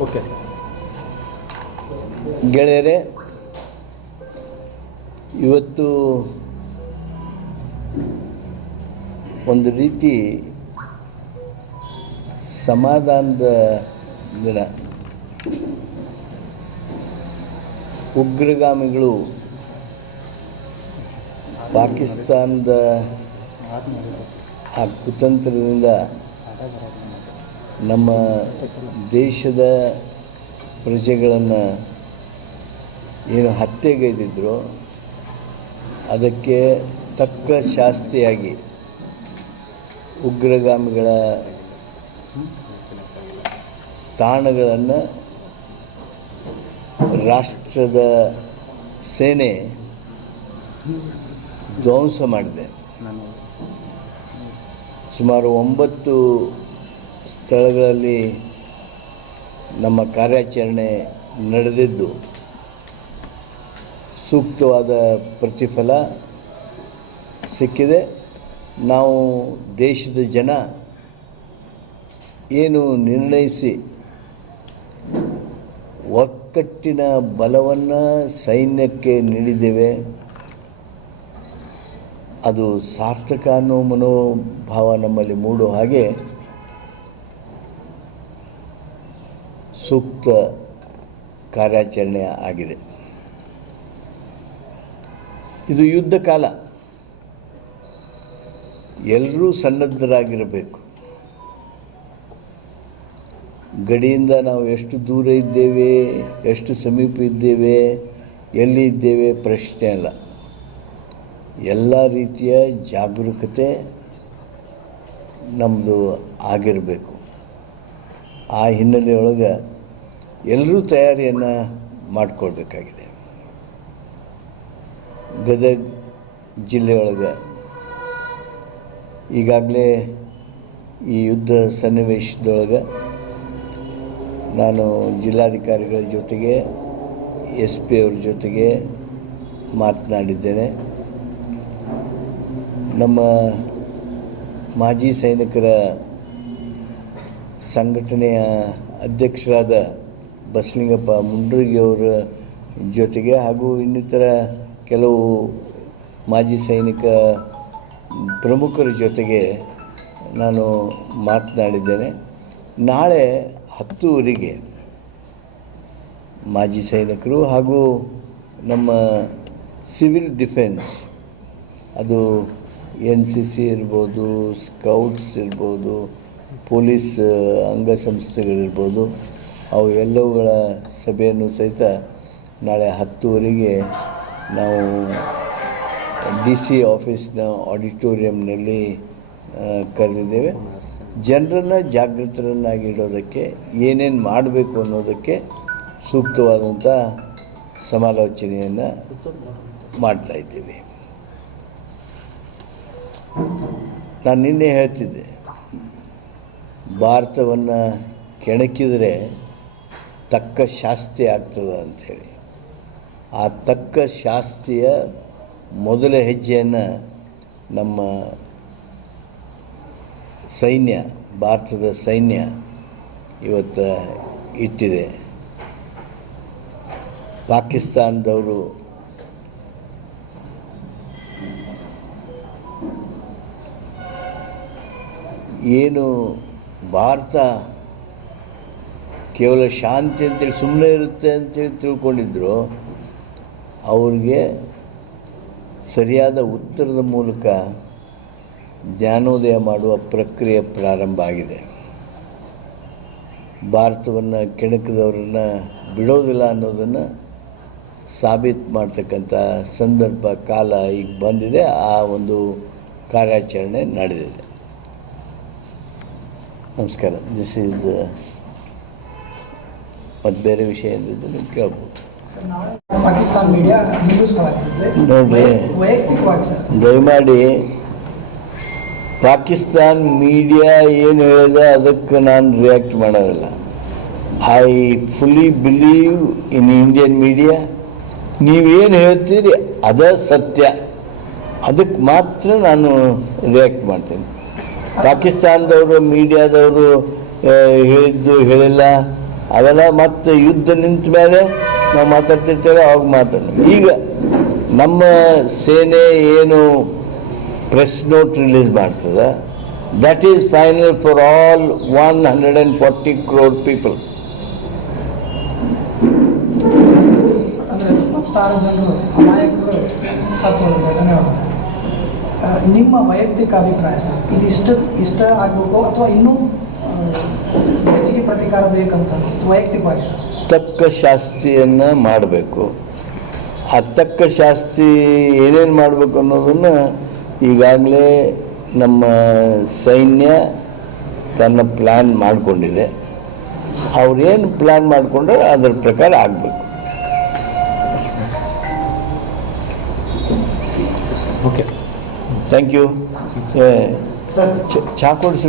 Okay. Sir ಗೆಳೆಯರೇ ಇವತ್ತು ಒಂದು ರೀತಿ ಸಮಾಧಾನದ ದಿನ. ಉಗ್ರಗಾಮಿಗಳು ಪಾಕಿಸ್ತಾನದ ಆ ಕುತಂತ್ರದಿಂದ ನಮ್ಮ ದೇಶದ ಪ್ರಜೆಗಳನ್ನು ಏನು ಹತ್ಯೆಗೈದಿದ್ರು, ಅದಕ್ಕೆ ತಕ್ಕ ಶಾಸ್ತಿಯಾಗಿ ಉಗ್ರಗಾಮಿಗಳ ತಾಣಗಳನ್ನು ರಾಷ್ಟ್ರದ ಸೇನೆ ಧ್ವಂಸ ಮಾಡಿದೆ. ಸುಮಾರು ಒಂಬತ್ತು ಸ್ಥಳಗಳಲ್ಲಿ ನಮ್ಮ ಕಾರ್ಯಾಚರಣೆ ನಡೆದಿದ್ದು ಸೂಕ್ತವಾದ ಪ್ರತಿಫಲ ಸಿಕ್ಕಿದೆ. ನಾವು ದೇಶದ ಜನ ಏನು ನಿರ್ಣಯಿಸಿ ಒಕ್ಕಟ್ಟಿನ ಬಲವನ್ನು ಸೈನ್ಯಕ್ಕೆ ನೀಡಿದ್ದೇವೆ. ಅದು ಸಾರ್ಥಕ ಅನ್ನೋ ಮನೋಭಾವ ನಮ್ಮಲ್ಲಿ ಮೂಡೋ ಹಾಗೆ ಸೂಕ್ತ ಕಾರ್ಯಾಚರಣೆ ಆಗಿದೆ. ಇದು ಯುದ್ಧ ಕಾಲ. ಎಲ್ಲರೂ ಸನ್ನದ್ಧರಾಗಿರಬೇಕು. ಗಡಿಯಿಂದ ನಾವು ಎಷ್ಟು ದೂರ ಇದ್ದೇವೆ, ಎಷ್ಟು ಸಮೀಪ ಇದ್ದೇವೆ, ಎಲ್ಲಿ ಇದ್ದೇವೆ ಪ್ರಶ್ನೆ ಅಲ್ಲ. ಎಲ್ಲ ರೀತಿಯ ಜಾಗರೂಕತೆ ನಮ್ಮದು ಆಗಿರಬೇಕು. ಆ ಹಿನ್ನೆಲೆಯೊಳಗೆ ಎಲ್ಲರೂ ತಯಾರಿಯನ್ನು ಮಾಡಿಕೊಳ್ಬೇಕಾಗಿದೆ. ಗದಗ ಜಿಲ್ಲೆಯೊಳಗೆ ಈಗಾಗಲೇ ಈ ಯುದ್ಧ ಸನ್ನಿವೇಶದೊಳಗೆ ನಾನು ಜಿಲ್ಲಾಧಿಕಾರಿಗಳ ಜೊತೆಗೆ, ಎಸ್ ಪಿ ಅವ್ರ ಜೊತೆಗೆ ಮಾತನಾಡಿದ್ದೇನೆ. ನಮ್ಮ ಮಾಜಿ ಸೈನಿಕರ ಸಂಘಟನೆಯ ಅಧ್ಯಕ್ಷರಾದ ಬಸಲಿಂಗಪ್ಪ ಮುಂಡ್ರಿಗಿ ಅವರ ಜೊತೆಗೆ ಹಾಗೂ ಇನ್ನಿತರ ಕೆಲವು ಮಾಜಿ ಸೈನಿಕ ಪ್ರಮುಖರ ಜೊತೆಗೆ ನಾನು ಮಾತನಾಡಿದ್ದೇನೆ. ನಾಳೆ ಹತ್ತುವರೆಗೆ ಮಾಜಿ ಸೈನಿಕರು ಹಾಗೂ ನಮ್ಮ ಸಿವಿಲ್ ಡಿಫೆನ್ಸ್, ಅದು ಎನ್ ಸಿ ಸಿ ಇರ್ಬೋದು, ಸ್ಕೌಟ್ಸ್ ಇರ್ಬೋದು, ಪೊಲೀಸ್ ಅಂಗಸಂಸ್ಥೆಗಳಿರ್ಬೋದು ಅವು ಎಲ್ಲವುಗಳ ಸಭೆಯನ್ನು ಸಹಿತ ನಾಳೆ ಹತ್ತುವರೆಗೆ ನಾವು ಡಿ ಸಿ ಆಫೀಸ್ನ ಆಡಿಟೋರಿಯಂನಲ್ಲಿ ಕರೆದಿದ್ದೇವೆ. ಜನರನ್ನು ಜಾಗೃತರನ್ನಾಗಿಡೋದಕ್ಕೆ ಏನೇನು ಮಾಡಬೇಕು ಅನ್ನೋದಕ್ಕೆ ಸೂಕ್ತವಾದಂಥ ಸಮಾಲೋಚನೆಯನ್ನು ಮಾಡ್ತಾ ಇದ್ದೀವಿ. ನಾನು ನಿನ್ನೆ ಹೇಳ್ತಿದ್ದೆ, ಭಾರತವನ್ನು ಕೆಣಕಿದರೆ ತಕ್ಕ ಶಾಸ್ತಿ ಆಗ್ತದೆ ಅಂಥೇಳಿ. ಆ ತಕ್ಕ ಶಾಸ್ತಿಯ ಮೊದಲ ಹೆಜ್ಜೆಯನ್ನು ನಮ್ಮ ಸೈನ್ಯ, ಭಾರತದ ಸೈನ್ಯ ಇವತ್ತು ಇಟ್ಟಿದೆ. ಪಾಕಿಸ್ತಾನದವರು ಏನು ಭಾರತ ಕೇವಲ ಶಾಂತಿ ಅಂತೇಳಿ ಸುಮ್ಮನೆ ಇರುತ್ತೆ ಅಂತೇಳಿ ತಿಳ್ಕೊಂಡಿದ್ರು, ಅವ್ರಿಗೆ ಸರಿಯಾದ ಉತ್ತರದ ಮೂಲಕ ಜ್ಞಾನೋದಯ ಮಾಡುವ ಪ್ರಕ್ರಿಯೆ ಪ್ರಾರಂಭ ಆಗಿದೆ. ಭಾರತವನ್ನು ಕೆಣಕದವ್ರನ್ನ ಬಿಡೋದಿಲ್ಲ ಅನ್ನೋದನ್ನು ಸಾಬೀತು ಮಾಡ್ತಕ್ಕಂಥ ಸಂದರ್ಭ, ಕಾಲ ಈಗ ಬಂದಿದೆ, ಆ ಒಂದು ಕಾರ್ಯಾಚರಣೆ ನಡೆದಿದೆ. ನಮಸ್ಕಾರ. ದಿಸ್ ಈಸ್ ಮತ್ತು ಬೇರೆ ವಿಷಯ ಏನಿದ್ದು ನೀವು ಕೇಳ್ಬೋದು. ನೋಡ್ರಿ. ದಯಮಾಡಿ ಪಾಕಿಸ್ತಾನ್ ಮೀಡಿಯಾ ಏನು ಹೇಳಿದೆ ಅದಕ್ಕೆ ನಾನು ರಿಯಾಕ್ಟ್ ಮಾಡೋದಿಲ್ಲ. I fully believe in Indian media ನೀವೇನು ಹೇಳ್ತೀರಿ ಅದ ಸತ್ಯ. ಅದಕ್ಕೆ ಮಾತ್ರ ನಾನು ರಿಯಾಕ್ಟ್ ಮಾಡ್ತೀನಿ. ಪಾಕಿಸ್ತಾನದವರು ಮೀಡಿಯಾದವರು ಹೇಳಿದ್ದು ಹೇಳಿಲ್ಲ. ಅವೆಲ್ಲ ಮತ್ತೆ ಯುದ್ಧ ನಿಂತ ಮೇಲೆ ನಾವು ಮಾತಾಡ್ತಿರ್ತೇವೆ, ಅವಾಗ ಮಾತಾಡ್ತೀವಿ. ಈಗ ನಮ್ಮ ಸೇನೆ ಏನು ಪ್ರೆಸ್ ನೋಟ್ ರಿಲೀಸ್ ಮಾಡ್ತದೆ that is final for all one hundred and forty crore people ನಿಮ್ಮ ವೈಯಕ್ತಿಕ ಅಭಿಪ್ರಾಯ ಸರ್, ಇದು ಇಷ್ಟ ಇಷ್ಟ ಆಗಬೇಕು ಅಥವಾ ಇನ್ನೂ ಪ್ರತಿಕಾರ ಬೇಕಂತ ವೈಯಕ್ತಿಕವಾಗಿ ತಕ್ಕ ಶಾಸ್ತಿಯನ್ನು ಮಾಡಬೇಕು. ಆ ತಕ್ಕ ಶಾಸ್ತಿ ಏನೇನು ಮಾಡಬೇಕು ಅನ್ನೋದನ್ನು ಈಗಾಗಲೇ ನಮ್ಮ ಸೈನ್ಯ ತನ್ನ ಪ್ಲ್ಯಾನ್ ಮಾಡಿಕೊಂಡಿದೆ. ಅವ್ರೇನು ಪ್ಲ್ಯಾನ್ ಮಾಡಿಕೊಂಡ್ರೆ ಅದರ ಪ್ರಕಾರ ಆಗಬೇಕು. ಓಕೆ ಥ್ಯಾಂಕ್ ಯು ಸರ್ ಚಾ ಕೊಡಿಸಿ